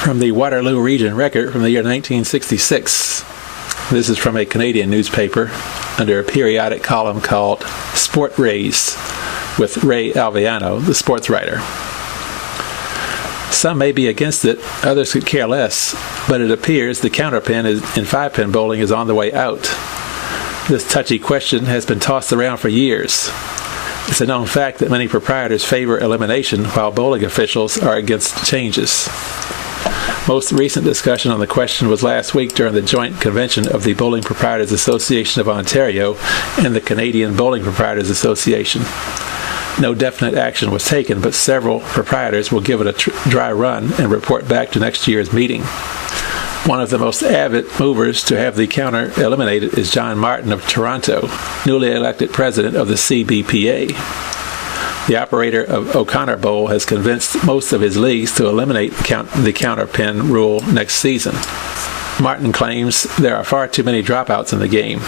from the Waterloo Region Record from the year 1966. This is from a Canadian newspaper under a periodic column called Sport Rays with Ray Alviano, the sports writer. Some may be against it, others could care less, but it appears the counterpin in 5-pin bowling is on the way out. This touchy question has been tossed around for years. It's a known fact that many proprietors favor elimination while bowling officials are against changes. Most recent discussion on the question was last week during the joint convention of the Bowling Proprietors Association of Ontario and the Canadian Bowling Proprietors Association. No definite action was taken, but several proprietors will give it a dry run and report back to next year's meeting. One of the most avid movers to have the counter eliminated is John Martin of Toronto, newly elected president of the CBPA. The operator of O'Connor Bowl has convinced most of his leagues to eliminate the counterpin rule next season. Martin claims there are far too many dropouts in the game.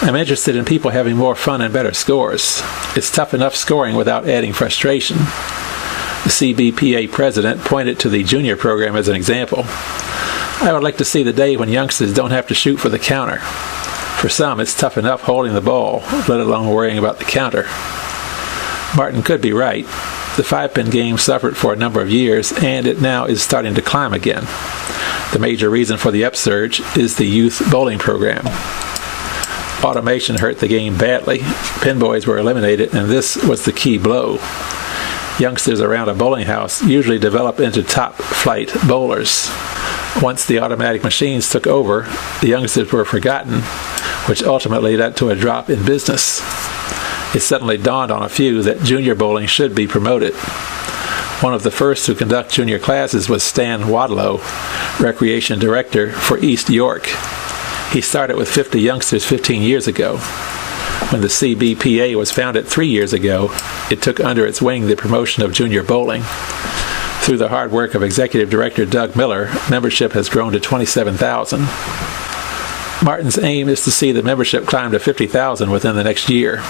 I'm interested in people having more fun and better scores. It's tough enough scoring without adding frustration. The CBPA president pointed to the junior program as an example. I would like to see the day when youngsters don't have to shoot for the counter. For some, it's tough enough holding the ball, let alone worrying about the counter. Martin could be right. The 5-pin game suffered for a number of years, and it now is starting to climb again. The major reason for the upsurge is the youth bowling program. Automation hurt the game badly. Pinboys were eliminated, and this was the key blow. Youngsters around a bowling house usually develop into top-flight bowlers. Once the automatic machines took over, the youngsters were forgotten, which ultimately led to a drop in business. It suddenly dawned on a few that junior bowling should be promoted. One of the first to conduct junior classes was Stan Wadlow, Recreation Director for East York. He started with 50 youngsters 15 years ago. When the CBPA was founded 3 years ago, it took under its wing the promotion of junior bowling. Through the hard work of Executive Director Doug Miller, membership has grown to 27,000. Martin's aim is to see the membership climb to 50,000 within the next year.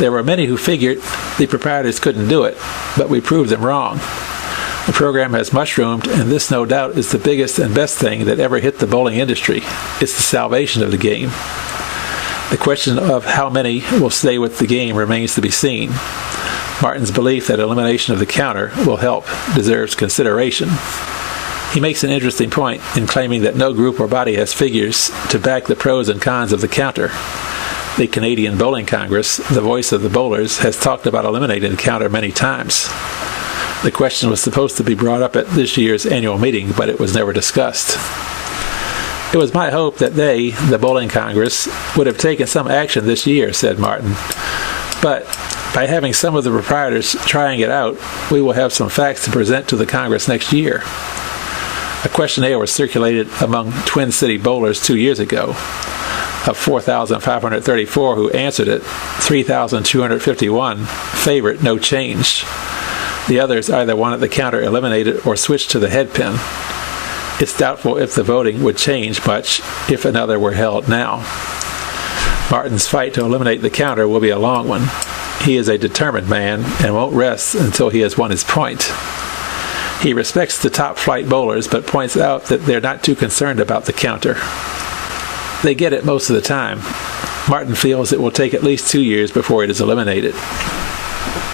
There were many who figured the proprietors couldn't do it, but we proved them wrong. The program has mushroomed, and this no doubt is the biggest and best thing that ever hit the bowling industry. It's the salvation of the game. The question of how many will stay with the game remains to be seen. Martin's belief that elimination of the counter will help deserves consideration. He makes an interesting point in claiming that no group or body has figures to back the pros and cons of the counter. The Canadian Bowling Congress, the voice of the bowlers, has talked about eliminating the counter many times. The question was supposed to be brought up at this year's annual meeting, but it was never discussed. It was my hope that they, the Bowling Congress, would have taken some action this year, said Martin. But by having some of the proprietors trying it out, we will have some facts to present to the Congress next year. A questionnaire was circulated among Twin City bowlers 2 years ago. Of 4,534 who answered it, 3,251 favored no change. The others either wanted the counter eliminated or switched to the head pin. It's doubtful if the voting would change much if another were held now. Martin's fight to eliminate the counter will be a long one. He is a determined man and won't rest until he has won his point. He respects the top-flight bowlers, but points out that they're not too concerned about the counter. They get it most of the time. Martin feels it will take at least 2 years before it is eliminated.